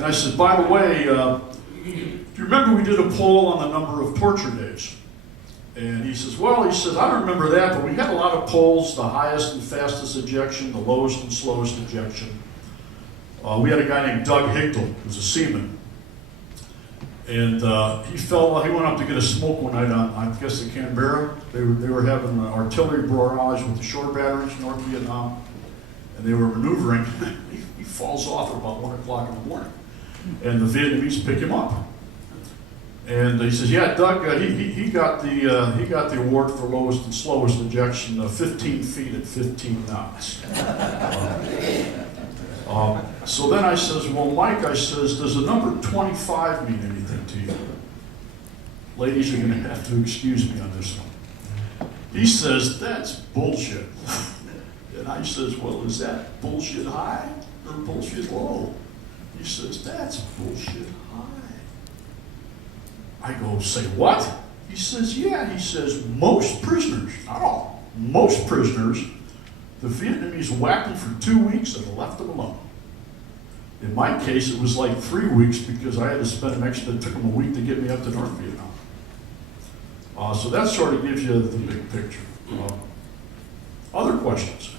And I said, by the way, do you remember we did a poll on the number of torture days? And he says, well, he says, I don't remember that, but we had a lot of polls, the highest and fastest ejection, the lowest and slowest ejection. We had a guy named Doug Hickle, who was a seaman. And he went up to get a smoke one night on, I guess, the Canberra. They were having an artillery barrage with the shore batteries in North Vietnam. And they were maneuvering. He falls off at about 1 o'clock in the morning. And the Vietnamese pick him up. And he says, yeah, Doug, he got the award for lowest and slowest ejection, 15 feet at 15 knots. So then I says, well, Mike, I says, does the number 25 mean anything to you? Ladies are going to have to excuse me on this one. He says, that's bullshit. And I says, well, is that bullshit high or bullshit low? He says, that's bullshit high. I go, say what? He says, yeah. He says, most prisoners, not all, most prisoners, the Vietnamese whacked them for 2 weeks and left them alone. In my case, it was like 3 weeks because I had to spend it took them a week to get me up to North Vietnam. So that sort of gives you the big picture. Other questions?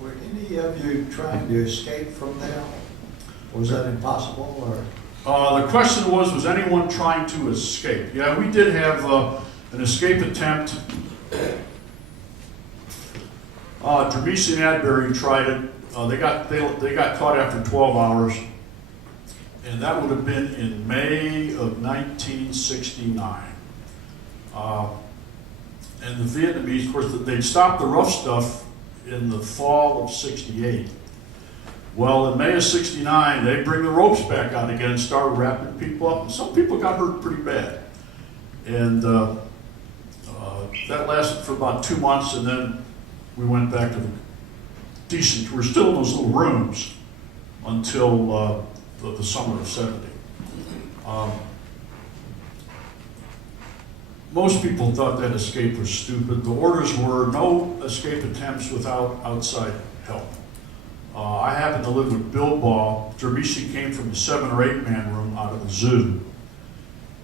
Were any of you trying to escape from there? Was that impossible, or? The question was anyone trying to escape? Yeah, we did have an escape attempt. Dramisi and Adbury tried it. They got caught after 12 hours, and that would have been in May of 1969. And the Vietnamese, of course, they'd stopped the rough stuff in the fall of '68. Well, in May of '69, they bring the ropes back out again and start wrapping people up. And some people got hurt pretty bad. And that lasted for about 2 months, and then we went back to the decent, we're still in those little rooms until the summer of '70. Most people thought that escape was stupid. The orders were no escape attempts without outside help. I happened to live with Bill Ball. Dramisi came from the 7 or 8 man room out of the zoo.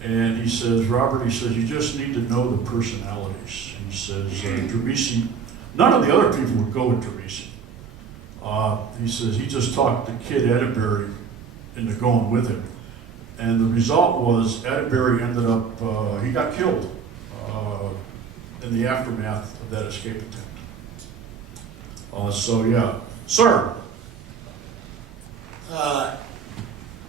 And he says, Robert, he says, you just need to know the personalities. He says, Dramisi, none of the other people would go with Dramisi. He says, he just talked the kid Atterbury into going with him. And the result was Atterbury ended up, he got killed in the aftermath of that escape attempt. So yeah. Sir?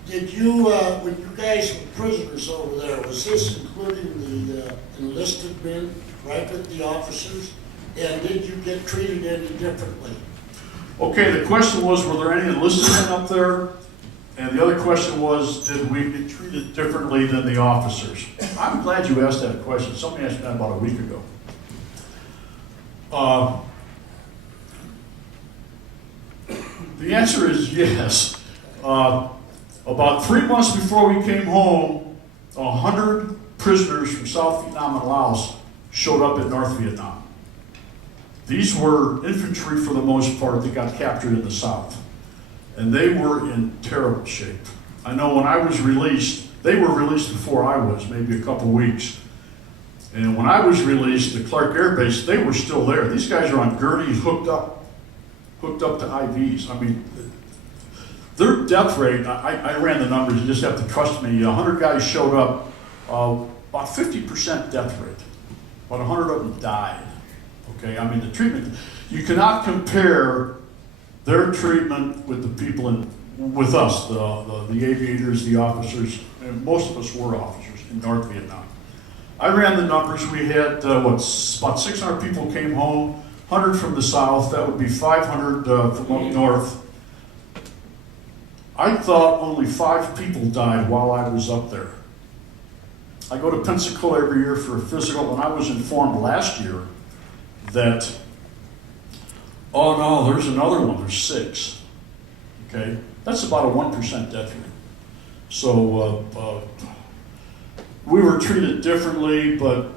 Did you, when you guys were prisoners over there, was this including the enlisted men, private, the officers? And did you get treated any differently? Okay, the question was, were there any enlisted men up there? And the other question was, did we get treated differently than the officers? I'm glad you asked that question. Somebody asked me that about a week ago. The answer is yes. About 3 months before we came home, 100 prisoners from South Vietnam and Laos showed up in North Vietnam. These were infantry for the most part that got captured in the South. And they were in terrible shape. I know when I was released, they were released before I was, maybe a couple weeks. And when I was released at Clark Air Base, they were still there. These guys are on gurneys hooked up to IVs. I mean, their death rate, I ran the numbers, you just have to trust me. 100 guys showed up, about 50% death rate. About 100 of them died. Okay, I mean, the treatment, you cannot compare their treatment with the people with us, the aviators, the officers, and most of us were officers in North Vietnam. I ran the numbers. We had, about 600 people came home, 100 from the South. That would be 500 from up north. I thought only 5 people died while I was up there. I go to Pensacola every year for a physical, and I was informed last year that, oh no, there's another one, there's 6. Okay, that's about a 1% death rate. So we were treated differently, but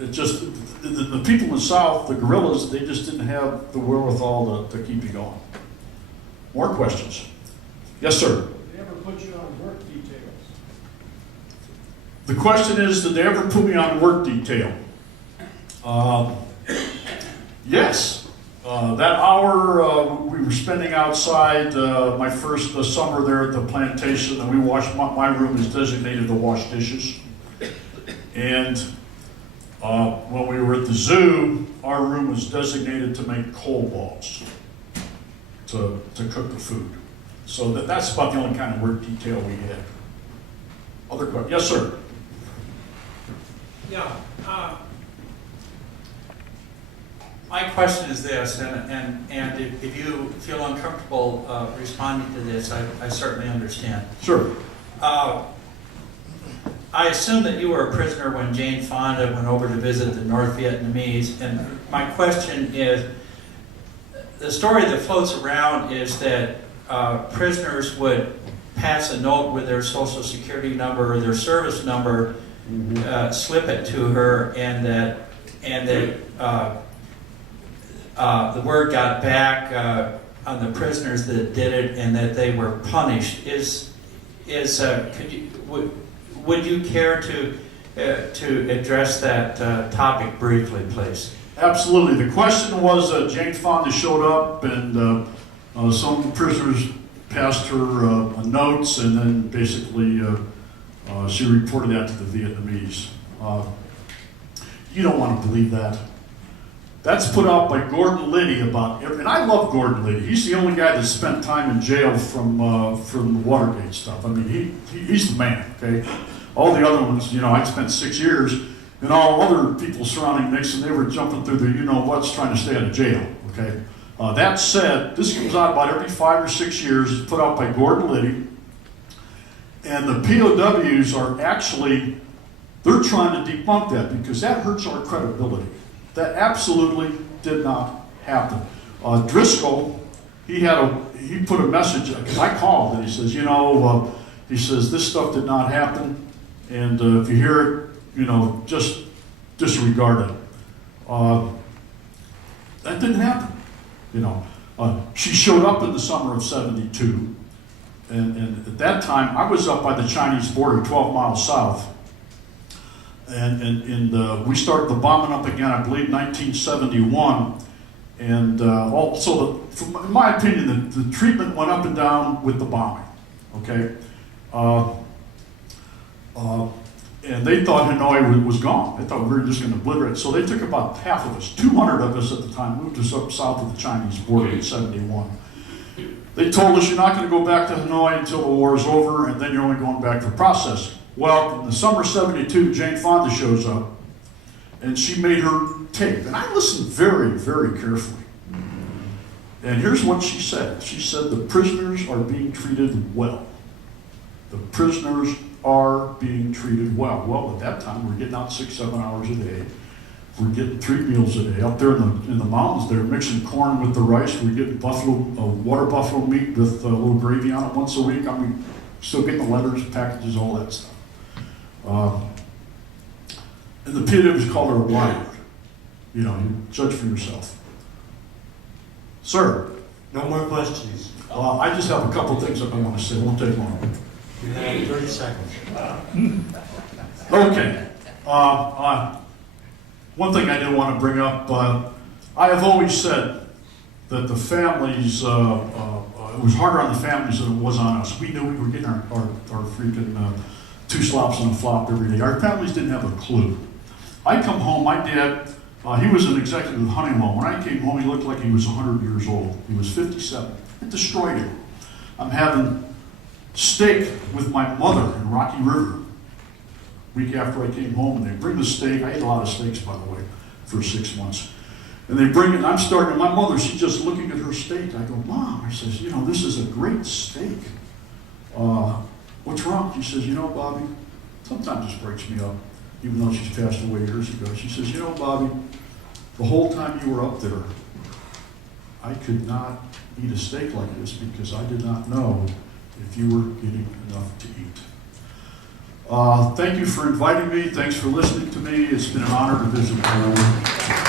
it just, the people in the South, the guerrillas, they just didn't have the wherewithal to keep you going. More questions? Yes, sir. Did they ever put you on work details? The question is, did they ever put me on work detail? Yes. That hour we were spending outside my first summer there at the plantation, and we washed, my room is designated to wash dishes. And when we were at the zoo, our room was designated to make cold balls to cook the food. So that's about the only kind of work detail we had. Other questions? Yes, sir. Yeah. My question is this, and if you feel uncomfortable responding to this, I certainly understand. Sure. I assume that you were a prisoner when Jane Fonda went over to visit the North Vietnamese, and my question is, the story that floats around is that prisoners would pass a note with their social security number or their service number, slip it to her, and that the word got back on the prisoners that did it, and that they were punished. Would you care to address that topic briefly, please? Absolutely. The question was Jane Fonda showed up, and some prisoners passed her notes, and then basically she reported that to the Vietnamese. You don't want to believe that. That's put out by Gordon Liddy and I love Gordon Liddy. He's the only guy that spent time in jail from the Watergate stuff. I mean, he's the man, okay? All the other ones, I spent 6 years, and all other people surrounding Nixon, they were jumping through the you-know-what's trying to stay out of jail, okay? That said, this comes out about every 5 or 6 years. It's put out by Gordon Liddy, and the POWs are actually, they're trying to debunk that because that hurts our credibility. That absolutely did not happen. Driscoll, he put a message, because I called, and he says, he says, this stuff did not happen, and if you hear it, just disregard it. That didn't happen, She showed up in the summer of '72, and at that time, I was up by the Chinese border, 12 miles south. And we started the bombing up again, I believe, 1971. And also, in my opinion, the treatment went up and down with the bombing, okay? And they thought Hanoi was gone. They thought we were just going to obliterate it. So they took about half of us, 200 of us at the time, moved us up south of the Chinese border in '71. They told us, you're not going to go back to Hanoi until the war is over, and then you're only going back for processing. Well, in the summer of '72, Jane Fonda shows up, and she made her tape. And I listened very, very carefully. And here's what she said. She said, the prisoners are being treated well. The prisoners are being treated well. Well, at that time, we're getting out 6-7 hours a day. We're getting 3 meals a day. Up there in the mountains, they're mixing corn with the rice. We're getting water buffalo meat with a little gravy on it once a week. I mean, still getting the letters, packages, all that stuff. And the POWs called her a liar. You judge for yourself. Sir? No more questions. I just have a couple things that I want to say. It won't take long. You have 30 seconds. Okay. One thing I did want to bring up, I have always said that the families, it was harder on the families than it was on us. We knew we were getting our freaking 2 slops and a flop every day. Our families didn't have a clue. I come home, my dad, he was an executive with Honeywell. When I came home, he looked like he was 100 years old. He was 57. It destroyed him. I'm having steak with my mother in Rocky River. Week after I came home, and they bring the steak. I ate a lot of steaks, by the way, for 6 months. And they bring it, and I'm starting, my mother, she's just looking at her steak. I go, Mom, I says, this is a great steak. What's wrong? She says, Bobby, sometimes this breaks me up, even though she's passed away years ago. She says, Bobby, the whole time you were up there, I could not eat a steak like this because I did not know if you were getting enough to eat. Thank you for inviting me. Thanks for listening to me. It's been an honor to visit you.